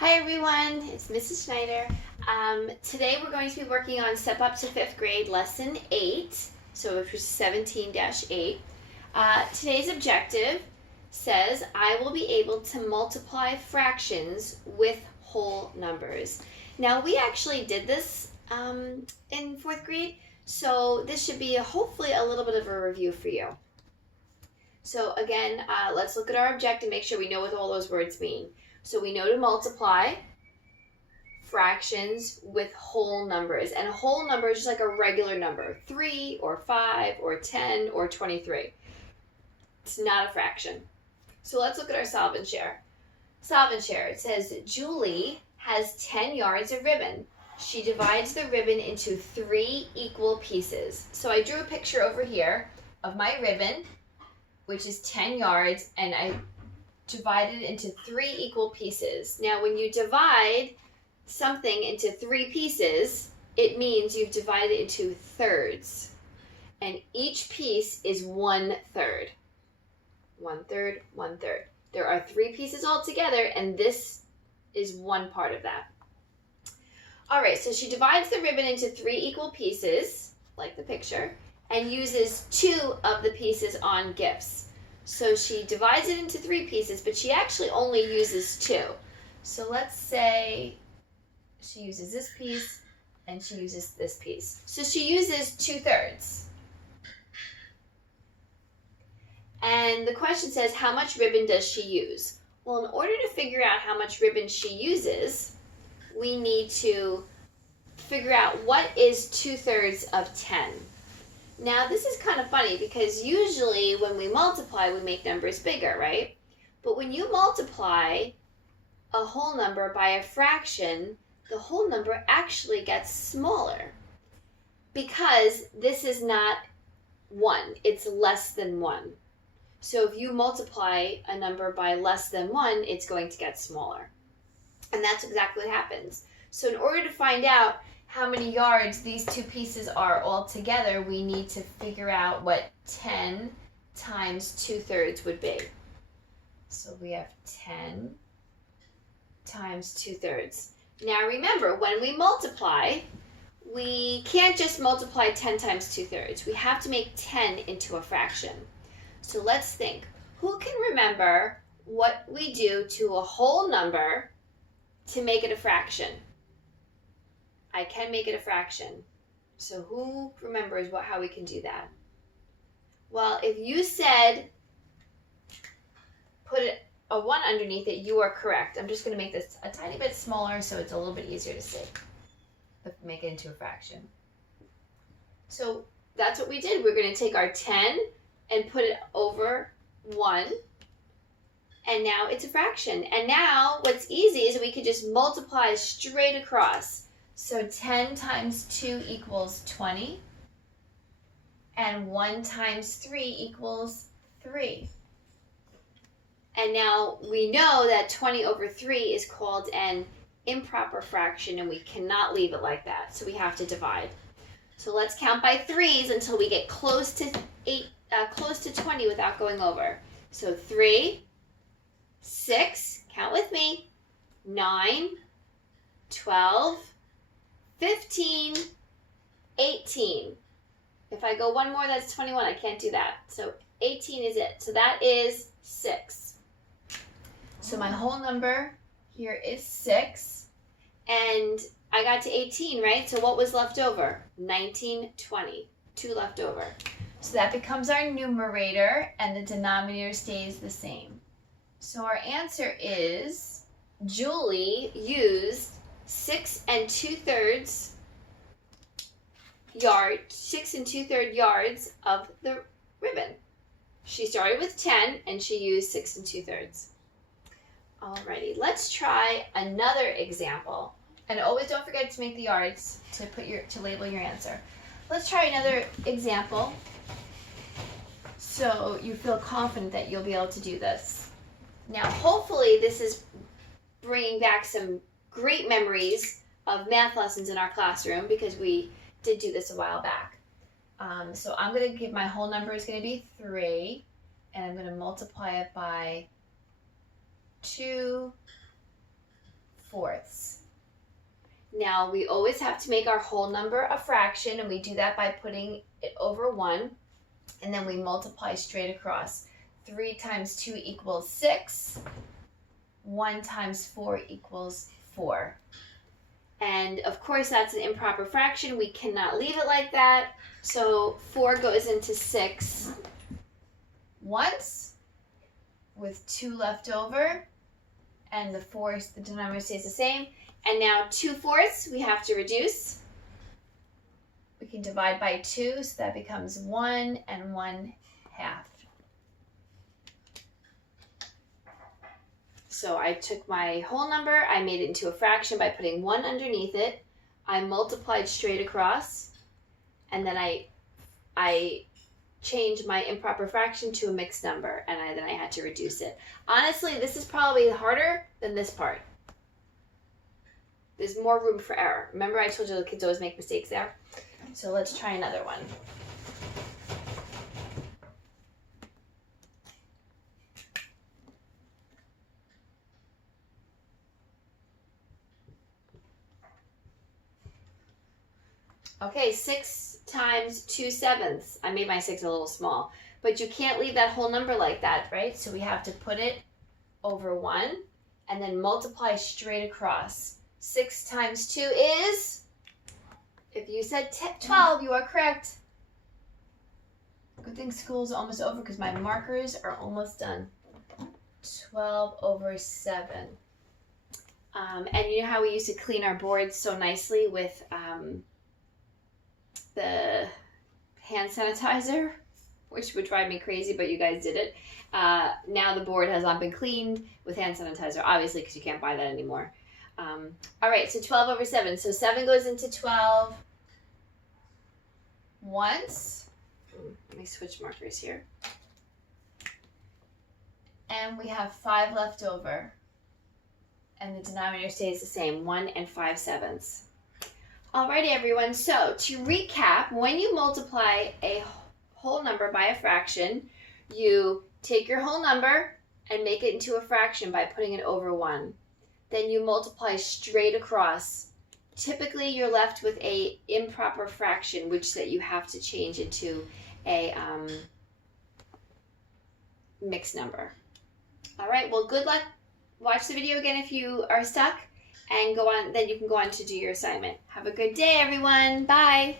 Hi everyone, it's Mrs. Schneider. Today we're going to be working on Step Up to 5th Grade Lesson 8, which was 17-8. Today's objective says, I will be able to multiply fractions with whole numbers. Now we actually did this in 4th grade, so this should be hopefully a little bit of a review for you. So again, let's look at our objective, make sure we know what all those words mean. So we know to multiply fractions with whole numbers. And a whole number is just like a regular number, 3 or 5 or 10 or 23. It's not a fraction. So let's look at our solve and share. Solve and share, it says Julie has 10 yards of ribbon. She divides the ribbon into 3 equal pieces. So I drew a picture over here of my ribbon, which is 10 yards, and I divided it into 3 equal pieces. Now, when you divide something into 3 pieces, it means you've divided it into thirds. And each piece is 1/3. 1/3, 1/3. There are 3 pieces all together, and this is one part of that. All right, so she divides the ribbon into 3 equal pieces, like the picture, and uses 2 of the pieces on gifts. So she divides it into 3 pieces, but she actually only uses 2. So let's say she uses this piece and she uses this piece. So she uses 2/3. And the question says, how much ribbon does she use? Well, in order to figure out how much ribbon she uses, we need to figure out what is 2/3 of 10. Now, this is kind of funny because usually when we multiply, we make numbers bigger, right? But when you multiply a whole number by a fraction, the whole number actually gets smaller because this is not 1, it's less than 1. So if you multiply a number by less than 1, it's going to get smaller. And that's exactly what happens. So in order to find out how many yards these 2 pieces are all together, we need to figure out what 10 times 2/3 would be. So we have 10 times 2/3. Now remember, when we multiply, we can't just multiply 10 times 2/3. We have to make 10 into a fraction. So let's think. Who can remember what we do to a whole number to make it a fraction? I can make it a fraction. So who remembers how we can do that? Well, if you said put a 1 underneath it, you are correct. I'm just going to make this a tiny bit smaller so it's a little bit easier to see. Make it into a fraction. So that's what we did. We're going to take our 10 and put it over 1. And now it's a fraction. And now what's easy is we could just multiply straight across. So 10 times 2 equals 20, and 1 times 3 equals 3. And now we know that 20 over 3 is called an improper fraction, and we cannot leave it like that, so we have to divide. So let's count by 3s until we get close to 20 without going over. So 3, 6, count with me, 9, 12, 15, 18. If I go one more, that's 21. I can't do that. So 18 is it. So that is 6. So my whole number here is 6. And I got to 18, right? So what was left over? 19, 20. 2 left over. So that becomes our numerator, and the denominator stays the same. So our answer is Julie used 6 2/3 yards of the ribbon. She started with 10 and she used 6 2/3. Alrighty, let's try another example. And always don't forget to make the yards to label your answer. Let's try another example so you feel confident that you'll be able to do this. Now, hopefully this is bringing back some great memories of math lessons in our classroom because we did do this a while back. So I'm going to give my whole number is going to be 3, and I'm going to multiply it by 2, fourths. Now we always have to make our whole number a fraction, and we do that by putting it over 1, and then we multiply straight across. 3 times 2 equals 6. 1 times 4 equals 4. And of course that's an improper fraction. We cannot leave it like that. So 4 goes into 6 once with 2 left over, and the denominator stays the same. And now 2/4 we have to reduce. We can divide by 2, so that becomes 1 and 1/2. So I took my whole number, I made it into a fraction by putting 1 underneath it. I multiplied straight across, and then I changed my improper fraction to a mixed number, and then I had to reduce it. Honestly, this is probably harder than this part. There's more room for error. Remember I told you the kids always make mistakes there? So let's try another one. Okay, 6 times 2/7. I made my 6 a little small, but you can't leave that whole number like that, right? So we have to put it over 1 and then multiply straight across. 6 times 2 is, if you said 12, you are correct. Good thing school's almost over because my markers are almost done. 12/7. And you know how we used to clean our boards so nicely with the hand sanitizer, which would drive me crazy, but you guys did it. Now the board has not been cleaned with hand sanitizer, obviously, because you can't buy that anymore. All right, so 12/7. So 7 goes into 12 once. Let me switch markers here. And we have 5 left over. And the denominator stays the same, 1 and 5/7. Alrighty, everyone. So to recap, when you multiply a whole number by a fraction, you take your whole number and make it into a fraction by putting it over 1. Then you multiply straight across. Typically, you're left with a improper fraction, which that you have to change into a mixed number. All right. Well, good luck. Watch the video again if you are stuck, and go on. Then you can go on to do your assignment. Have a good day, everyone. Bye.